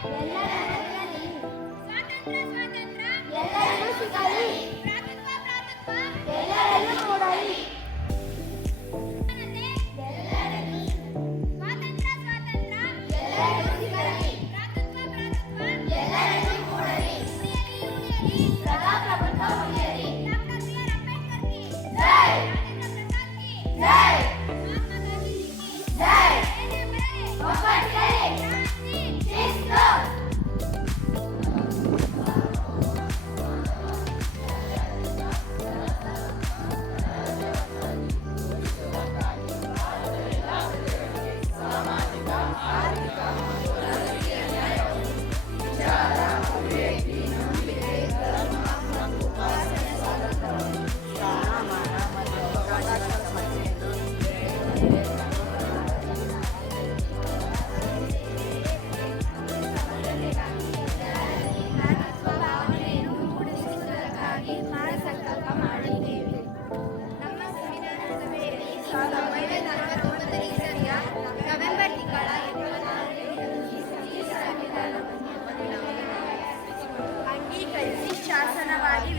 ಎಲ್ಲರಿಗೂ ಸಿಗಲಿ. ಎಲ್ಲರಲ್ಲೂ ಮೂಡಲಿ. ಎಲ್ಲರಿಗೂ ಸಿಗಲಿ. ಎಲ್ಲರಲ್ಲೂ ಮೂಡಲಿ. ಪ್ರಜಾಪ್ರಭುತ್ವ ಉಳಿಯಲಿ. ಜೈ ಜೈ ಜೈ ಒಗ್ಗಟ್ಟಿರಲಿ. ಶಿಸ್ತು. ಸ್ವಭಾವನೆಯನ್ನು ಮೂಡಿಸುವುದಕ್ಕಾಗಿ ಸಂಕಲ್ಪ ಮಾಡಿದ್ದೇವೆ. ನಮ್ಮ ಸಂವಿಧಾನ ಸಭೆಯಲ್ಲಿ 1949 ಇಸವಿಯ ನವೆಂಬರ್ ತಿಂಗಳ 24ರಂದು ಈ ಸಂವಿಧಾನವನ್ನು ಅಂಗೀಕರಿಸಿ ಶಾಸನವಾಗಿ